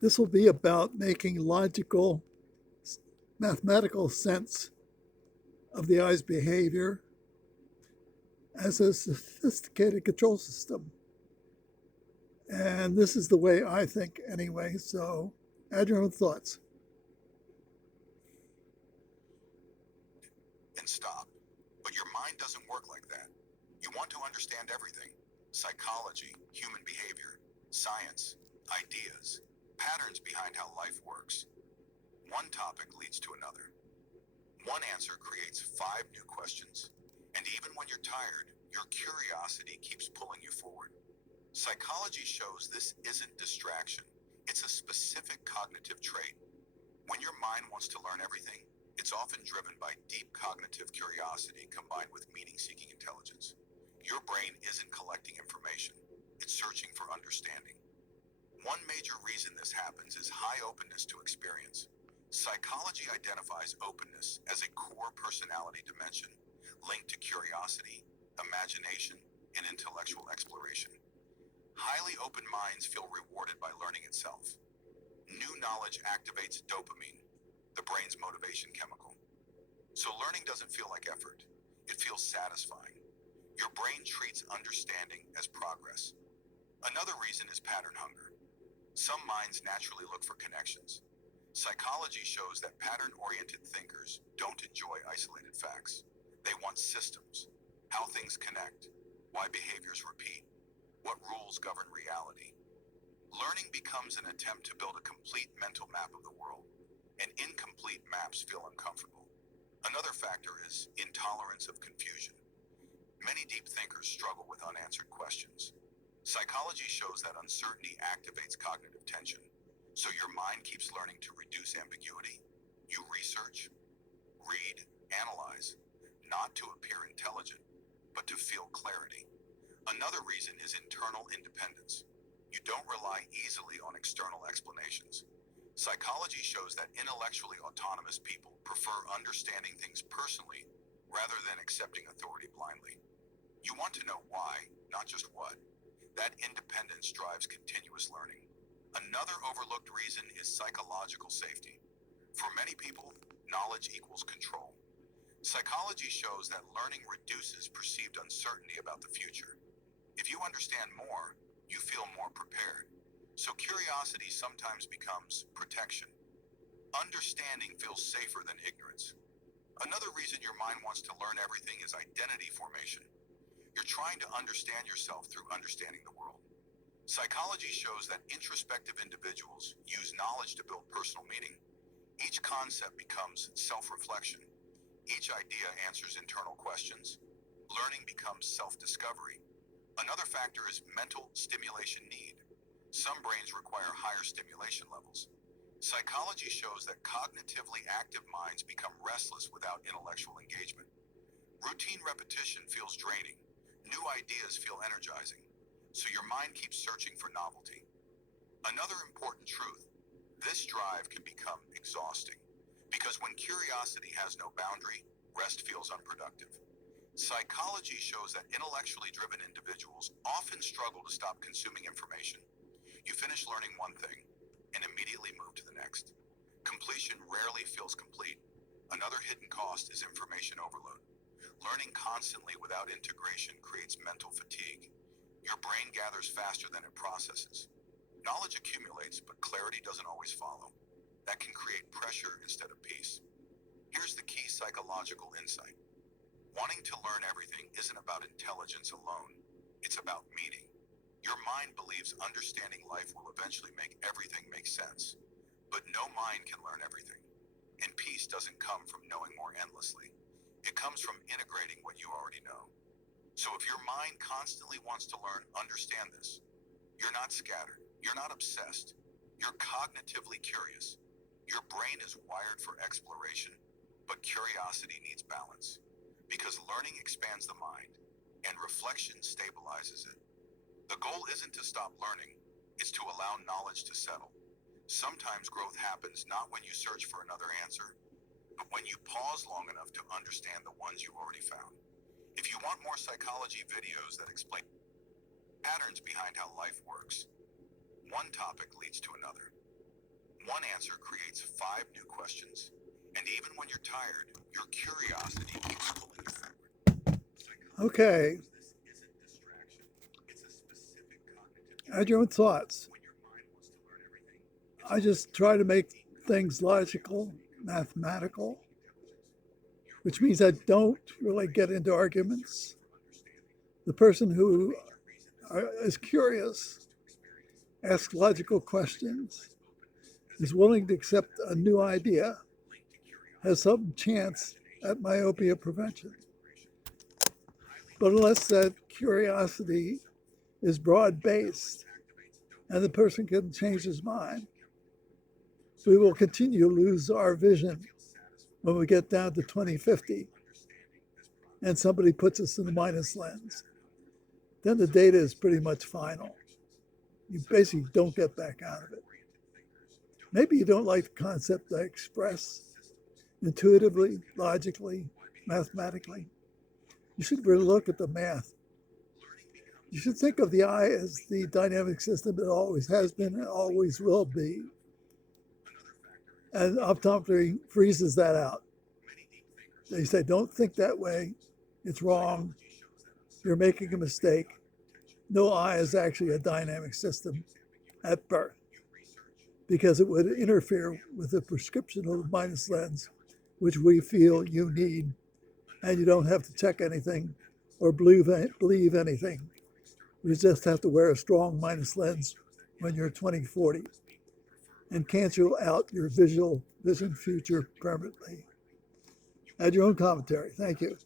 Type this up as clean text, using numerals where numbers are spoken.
This will be about making logical, mathematical sense of the eye's behavior as a sophisticated control system. And this is the way I think anyway. So add your own thoughts. And stop. But your mind doesn't work like that. You want to understand everything: psychology, human behavior, science, ideas, patterns behind how life works. One topic leads to another. One answer creates five new questions. And even when you're tired, your curiosity keeps pulling you forward. Psychology shows this isn't distraction, it's a specific cognitive trait. When your mind wants to learn everything, it's often driven by deep cognitive curiosity combined with meaning seeking intelligence. Your brain isn't collecting information, it's searching for understanding. One major reason this happens is high openness to experience. Psychology identifies openness as a core personality dimension linked to curiosity, imagination, and intellectual exploration. Highly open minds feel rewarded by learning itself. New knowledge activates dopamine, the brain's motivation chemical. So learning doesn't feel like effort, it feels satisfying. Your brain treats understanding as progress. Another reason is pattern hunger. Some minds naturally look for connections. Psychology shows that pattern oriented thinkers don't enjoy isolated facts. They want systems: how things connect, why behaviors repeat, what rules govern reality. Learning becomes an attempt to build a complete mental map of the world, and incomplete maps feel uncomfortable. Another factor is intolerance of confusion. Many deep thinkers struggle with unanswered questions. Psychology shows that uncertainty activates cognitive tension, so your mind keeps learning to reduce ambiguity. You research, read, analyze, not to appear intelligent, but to feel clarity. Another reason is internal independence. You don't rely easily on external explanations. Psychology shows that intellectually autonomous people prefer understanding things personally rather than accepting authority blindly. You want to know why, not just what. That independence drives continuous learning. Another overlooked reason is psychological safety. For many people, knowledge equals control. Psychology shows that learning reduces perceived uncertainty about the future. If you understand more, you feel more prepared. So curiosity sometimes becomes protection. Understanding feels safer than ignorance. Another reason your mind wants to learn everything is identity formation. You're trying to understand yourself through understanding the world. Psychology shows that introspective individuals use knowledge to build personal meaning. Each concept becomes self-reflection. Each idea answers internal questions. Learning becomes self-discovery. Another factor is mental stimulation need. Some brains require higher stimulation levels. Psychology shows that cognitively active minds become restless without intellectual engagement. Routine repetition feels draining. New ideas feel energizing. So your mind keeps searching for novelty. Another important truth: this drive can become exhausting. Because when curiosity has no boundary, rest feels unproductive. Psychology shows that intellectually driven individuals often struggle to stop consuming information. You finish learning one thing and immediately move to the next. Completion rarely feels complete. Another hidden cost is information overload. Learning constantly without integration creates mental fatigue. Your brain gathers faster than it processes. Knowledge accumulates, but clarity doesn't always follow. That can create pressure instead of peace. Here's the key psychological insight: wanting to learn everything isn't about intelligence alone, it's about meaning. Your mind believes understanding life will eventually make everything make sense. But no mind can learn everything. And peace doesn't come from knowing more endlessly. It comes from integrating what you already know. So if your mind constantly wants to learn, understand this. You're not scattered. You're not obsessed. You're cognitively curious. Your brain is wired for exploration, but curiosity needs balance. Because learning expands the mind, and reflection stabilizes it. The goal isn't to stop learning, it's to allow knowledge to settle. Sometimes growth happens not when you search for another answer, but when you pause long enough to understand the ones you already found. If you want more psychology videos that explain patterns behind how life works, one topic leads to another. One answer creates 5 new questions. And even when you're tired, your curiosity keeps pulling you forward. Okay. This isn't distraction. It's a specific cognitive Add your own thoughts. when your mind wants to learn everything. I just try to make things logical, mathematical, which means I don't really get into arguments. The person who is curious, asks logical questions, is willing to accept a new idea, has some chance at myopia prevention. But unless that curiosity is broad-based and the person can change his mind, we will continue to lose our vision when we get down to 2050 and somebody puts us in the minus lens. Then the data is pretty much final. You basically don't get back out of it. Maybe you don't like the concept I express intuitively, logically, mathematically. You should really look at the math. You should think of the eye as the dynamic system it always has been and always will be. And optometry freezes that out. They say, don't think that way. It's wrong. You're making a mistake. No eye is actually a dynamic system at birth because it would interfere with the prescription of the minus lens, which we feel you need. And you don't have to check anything or believe anything. You just have to wear a strong minus lens when you're 20/40 and cancel out your vision future permanently. Add your own commentary. Thank you.